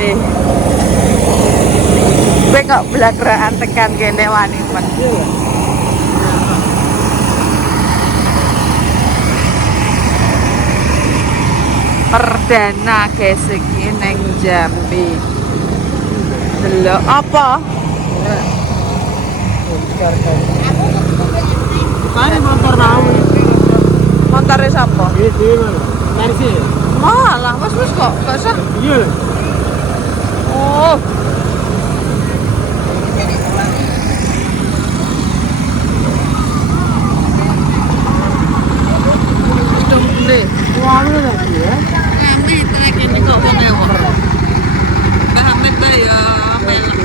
Eh. Kowe kok blagrakan tekan kene wani men. Perdana guys iki ning Jambi. Delok apa? Mari motor mau. Montore sapa? Iki mana? Dari sini. Malah wis kok, gak usah. Iya. Oh. Dongde. Rame lagi ya. Rame trek ini kok wong ewo. Mbah Hamid ta ya melek.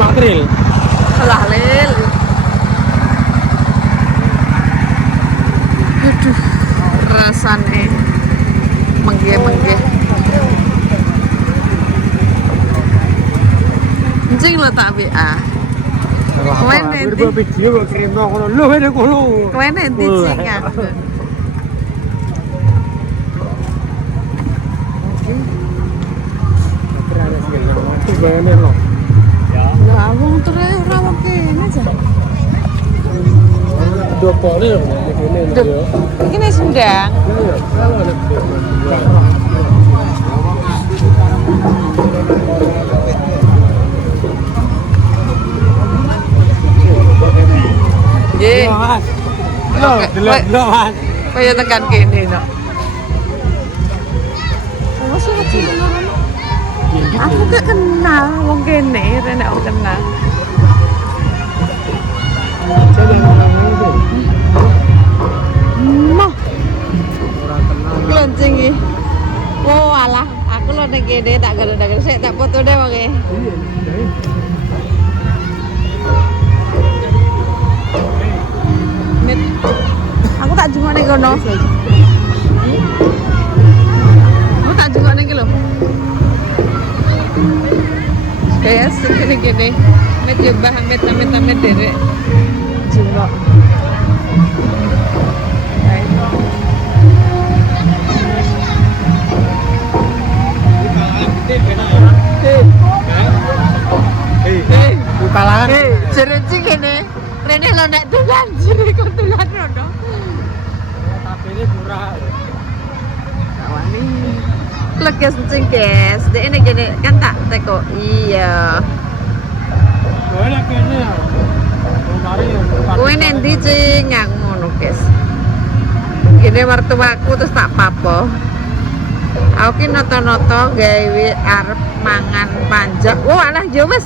Patril. Salah lel. Aduh, rasane mengge-mengge. Anjing lo tak WA. Kowe nanti video kok kirim kono. Lho ngene kono. kowe nanti cingan. Bayane lho. Lah wong tere ora wong kene aja. Dopone lho ngene lho. Iki nek sendang. Nggih. Lho, delok Mas. Kaya tekan kene no. Masuk ke sini. Aku gak kenal wong kene, rene aku kenal. Mah. Lonceng iki. Oh alah, aku lo ning kene tak gara-gara sik tak foto deh wong e. Aku tak jengok ning kono. Aku tak jengok ning iki lho. Guys, gini-gini. Met coba amit derek. Jengok. Kalangan. Jerenci gini. Rene lo nek dolan, jere kok dolan rono. Tapene murah. Wani. Lo guys, cing guys. Dek ini gini kan tak teko. Iya. Boleh kene ya. Mari. Kowe nendi cing aku ngono guys. Gini mertuaku terus tak papo. Aku ki noto-noto gawe arep mangan panjak. Oh alah yo wis.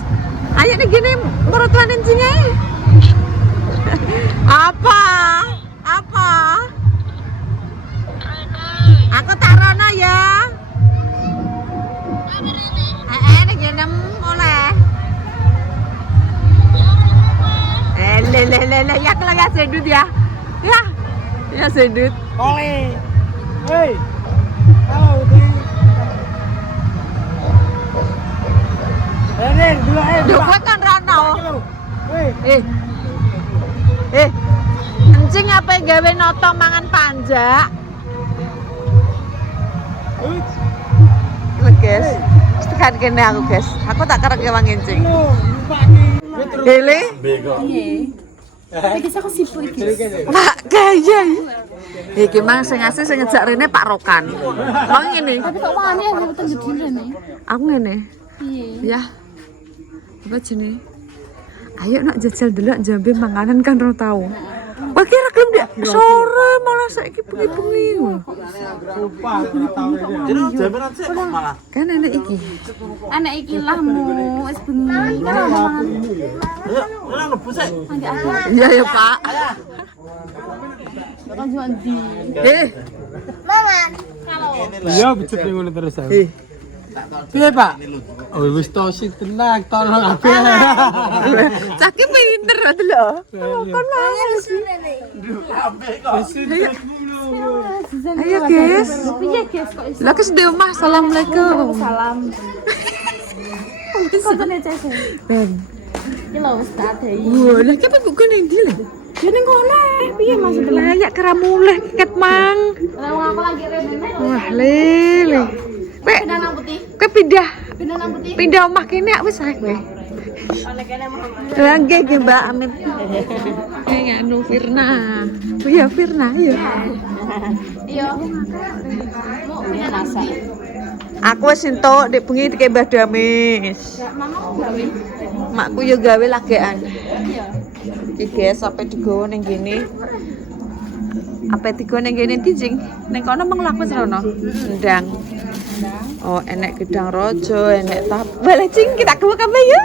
Ayo nih gini mertuan cing ae. Apa? Apa? Aku tarono ya. Nek gini oleh. Le ya kalau nggak sedut ya. Ya sedut. Oleh. Hei. Halo, Di. Dulu Duh, gue kan rano. Hei. Encing apa yang gawe noto mangan panjak? Lho guys, tekan kene aku guys. Aku tak kerek wong encing. Hele? Iki aku sibuk iki. Pak gaya. Iki mang sing asih sing ngejak rene Pak Rokan. Wong ngene. Tapi kok wani aku mboten jedine rene. Aku ngene. Piye? Ya. Apa jenenge? Ayo nak jajal delok Jambi manganan kan ora tau. Wah kira gelem dik sore malah saiki bengi-bengi. Lupa tahu ini. Jadi jaminan sih malah. Kan enek iki. Anak iki lah mu wis bengi kan mangan. Ayo, ora lebu sih. Nanti ada. Iya ya, Pak. Kan jual di. Iya, becet ngono terus aku. Piye, Pak? Oh, wis tosi tenang, tolong aku. Caki pinter delok. Kan mau. Ayo guys. Piye guys kok iso? Lah kes di omah. Assalamualaikum. Salam. Kotone cese. Ben. Iki lho wis tak adai. Wah, lah kapan bukan yang dia lah? Ya ning kono piye maksudnya? Layak keramuleh ket mang. Lah wong aku lagi rene. Wah, lele. Kowe Pindah nang putih. kowe pindah Pindah nang putih. pindah omah kene wis ae kowe. Ana kene mau. Lah nggih nggih Mbak Amit. Kayak anu Firna. Oh iya Firna, iya. Iya. Mau pindah nang putih. Aku wis entuk nek bengi dike Mbah Damis. Ya mama gawe. Makku yo gawe lagekan. Iya. Iki guys, sampe digowo ning kene. Apa digowo ning kene dijing? Ning kono mung laku serono. Endang. Oh, enek gedang rojo, enek tap. Boleh cing kita ke kabeh yo.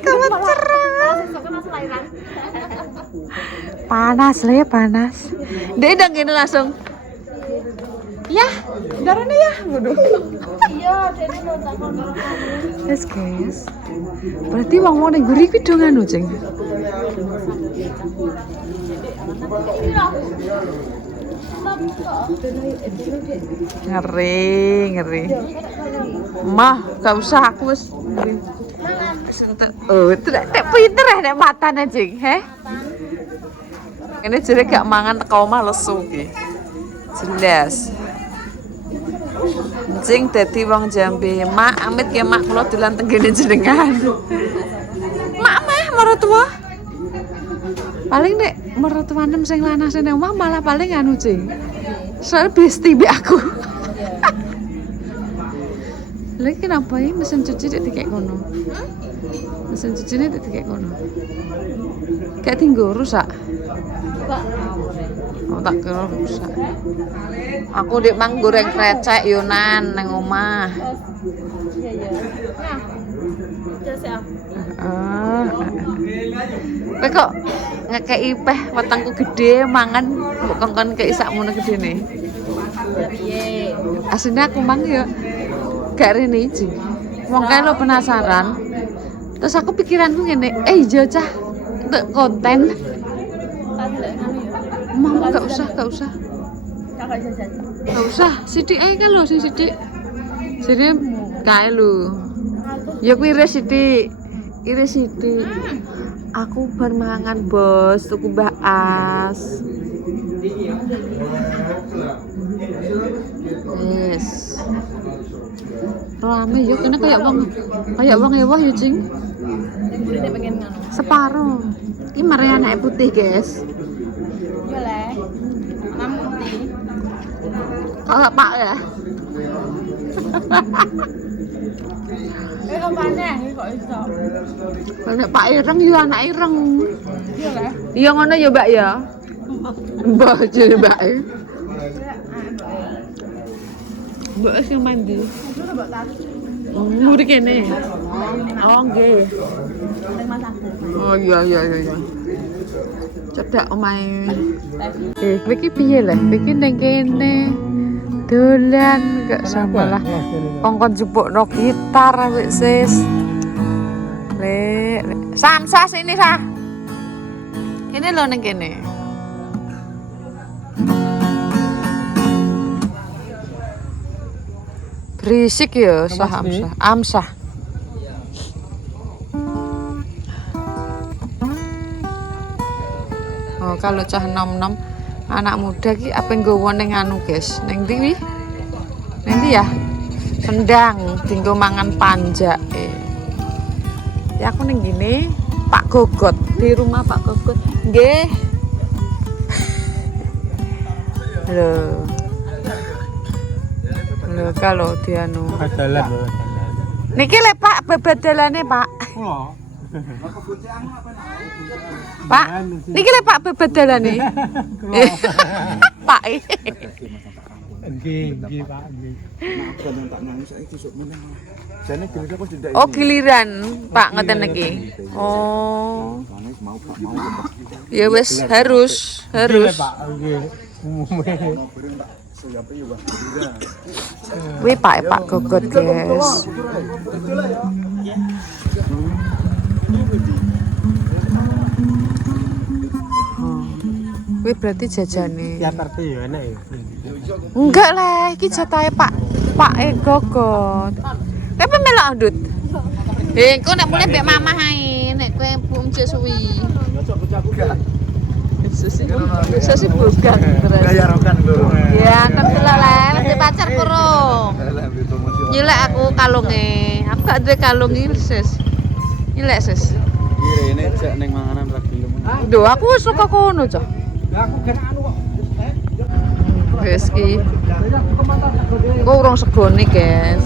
Kamu cerah. Besok langsung lahiran. Panas le, panas. Dek ndang kene langsung. Ya, darane ya. Waduh. Iya, dene mau takon. Wes guys. Berarti wong-wong ning guri kuwi do nganu, Cing. Ngeri, ngeri. Mah, gak usah aku wis. Sentuh. Oh, itu nek pinter nek matane, Cing, he? Ini jere gak mangan teko omah lesu ki. Jelas. Cing dadi wong Jambi. Mak amit ya mak kula dolan tenggene jenengan. Mak meh mertua. Paling nek mertuanem sing lanang sing nang omah malah paling anu Cing. Soal besti mbek aku. Lagi kenapa ya mesin cuci dik kayak kono? Mesin cuci ini dik kayak kono. Kayak tinggal rusak. Oh tak kira rusak. Aku dik mang goreng krecek Yunan nang omah. Iya iya. Nah. Terus ya. Kowe kok ngekeki peh wetengku gede mangan mbok kongkon kei sakmono gedene. Ya piye? Asline aku mang ya gak rene iki. Wong kae lo penasaran. Terus aku pikiranku ngene, iya cah untuk konten. Tak delok nganu ya. Mama gak usah, gak usah. Kakak jajan. Gak usah, sidik ae kan lho sing sidik. Jadi kae lho. Ya kuwi iris sidik. Iris sidik. Aku bar mangan bos, tuku Mbak As. Yes. Rame yo kene kayak wong ya wah yo Cing. Muridnya pengen nganu. Separuh. Iki mare anake putih, guys. Iya le. Mam putih. Kalau Pak ya. Kok panen kok iso? Kalau Pak ireng yo anak ireng. Iya le. Iya ngono ya, Mbak ya. Mbak jere Mbak. Mbak sing mandi. Dulu mbok tak. Muri kene. Oh nggih. Ning masakku. Oh iya. Cedak omahe. Kowe iki piye leh? Kowe iki ning kene dolan gak samalah. Kongkon jupukno gitar wis sis. Le. Samsa sini Sa. Ini lho ning kene. Berisik ya, Sah Amsah. Amsah. Oh, kalau cah nom-nom anak muda ki apa nggowo ning anu, guys? Ning ndi wi? Ning ndi ya? Sendang dinggo mangan panjak. Ya aku ning gini, Pak Gogot, di rumah Pak Gogot. Nggih. Loh. Loh kalau dia anu. Dalan lho. Niki le Pak bebedalane Pak. Oh. Pak, niki le Pak bebedalane. Pak. Nggih, Pak, nggih. Oh giliran Pak ngoten niki. Oh. Ya wis harus. Pak, nggih. Umume. Wih Pak Gogot guys. Kuwi berarti jajane. Ya parte ya enak ya. Enggak lah, iki jatahe Pak Gogot. Tapi melok ndut. Engko nek mulai mbek mamah ae, nek kowe pung suwi. Sesi bukan terus. Gaya rokan lho. Ya, kan delok le, mesti pacar kurung. Nyilek aku kalunge. Aku gak duwe kalung iki, Sis. Nyilek, Sis. Irene jak ning manganan ra gelem. Duh, aku wis suka kono, Cok. Aku kan anu kok. Wis ki. Kok urung segone, guys.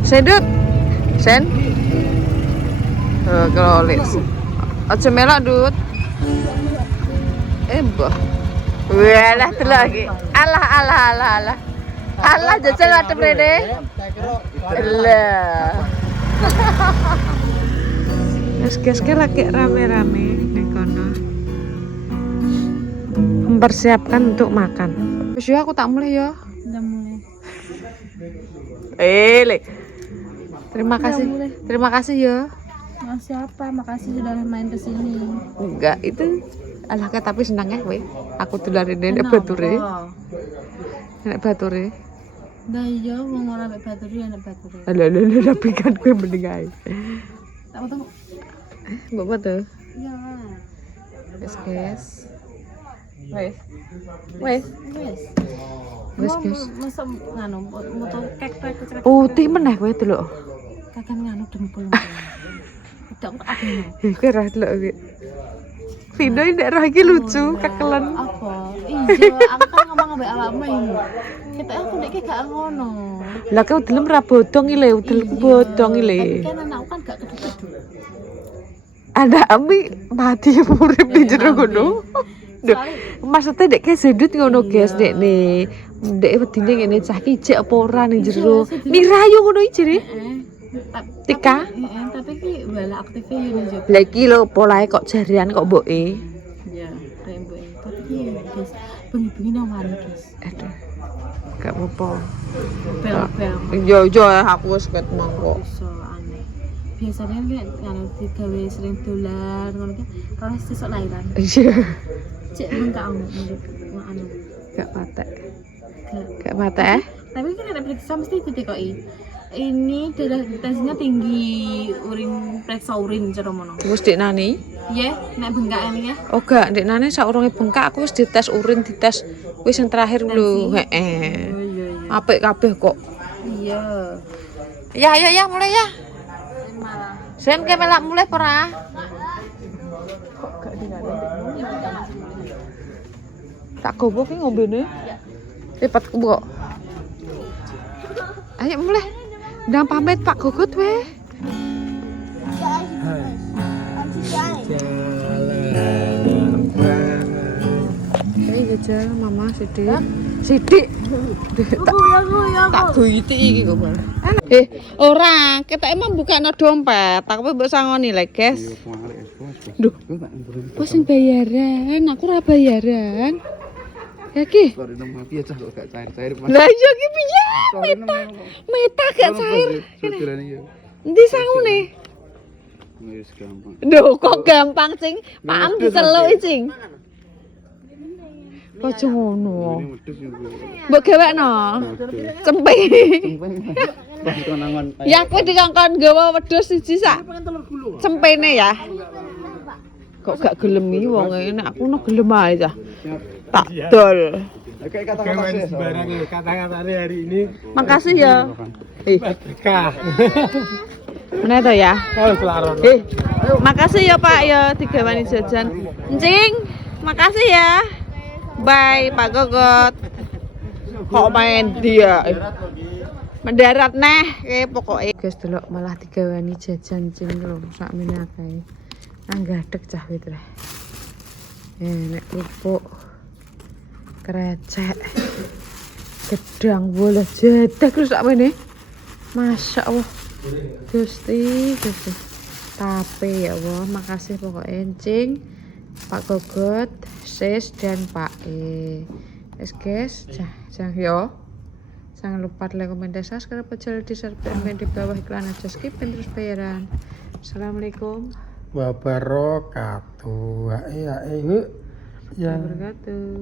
Sedut. Sen. Kelolis. Aja melok, Dut. Mbah. Walah delok iki. Alah. Allah jajal adem rene. Lah. Guys, lagi rame-rame ning kono. Mempersiapkan untuk makan. Wis yo aku tak mulai yo. Udah mulai. Le. Terima kasih ya. Makasih apa? Makasih sudah main ke sini. Enggak, itu alah tapi senangnya kowe. Aku dolare nek bature. Nek bature. Dah iya mau ngora mek baturi anak baturi. Alah tapi kan kowe mending ae. Tak tahu. Mbok foto. Iya. Guys. Wes. Wes. Guys. Masa nganu moto kek-kek. Putih meneh kowe delok. Kakek nganu dempul. Udah tak ada. Kowe ra delok iki. Video ini roh iki lucu, kekelan. Apa? Iya, aku kan ngomong ambek awakmu iki. Ketok aku nek gak ngono. Lah kowe delem ra bodong iki le, delem bodong iki le. Kan anakku kan gak keduduk. Ada ami mati urip di jero ngono. Duh, maksudnya dek kayak sedut ngono guys, dek nih. Dek wedine ngene cah kijek apa ora ning jero. Mirayu ngono iki jere. Tika. Tapi ki bala aktif yo nih. Lah iki lho polahe kok jarian kok mboke. Iya, kayak mbok. Tapi ki guys, bengi-bengi nang mari guys. Aduh. Gak apa-apa. Bel-bel. Yo aku wis ket monggo. Iso aneh. Biasanya kan kalau digawe sering dolan ngono ki ora sesuk lairan. Iya. Cek enggak anu anu. Gak patek. Gak patek. Tapi kan ada periksa mesti ditekoki. Ini darah tesnya tinggi, urin periksa urin cara mono. Wis dik nani? Iya, nek bengkak ini ya. Oh gak, dik nani saurunge bengkak aku wis dites urin, dites wis yang terakhir lho. Heeh. Oh iya. Apik kabeh kok. Iya. Ya mulai ya. Sen ke melak mulai pora. Kok gak dingane? Tak gowo ki ngombene. Cepet kok. Ayo mulai. Ndang pamit Pak Gogot weh. Kayak jajal mama Sidik. Tak guyiti iki kok. Ora, ketok emang bukane dompet. Aku mbok sangoni lek, guys. Duh. Kok sing bayaran? Aku ora bayaran. Ya ki. Lah iya ki piye? Meta gak cair. Endi sangune? Wis gampang. Duh, kok gampang, Cing. Paham diceluk, Cing. Kok ngono. Mbok gawekno. Cempe. Ya kowe dikongkon gawa wedhus siji sak. Cempene ya. Kok gak gelem iki wong nek aku no gelem ae cah. Tak dol. Kata-katanya hari ini. Makasih ya. Kah. Mana to ya? Kalau kelaron. Makasih ya Pak ya digawani jajan. Encing, makasih ya. Bye Pak Gogot. Kok main dia? Mendarat neh pokoknya. Guys delok malah digawani jajan cing lho sakmene akeh. Nang gadeg cah wit reh. Nek kerupuk krecek gedang bola jedek terus sakmene. Masya Allah. Gusti. Tapi ya Allah, makasih pokoknya encing Pak Gogot, Sis dan Pak E. Guys, jangan yo. Jangan lupa like, komen, dan subscribe channel di di bawah iklan aja, skip terus bayaran. Assalamualaikum wabarakatuh. Ya. warahmatullahi wabarakatuh.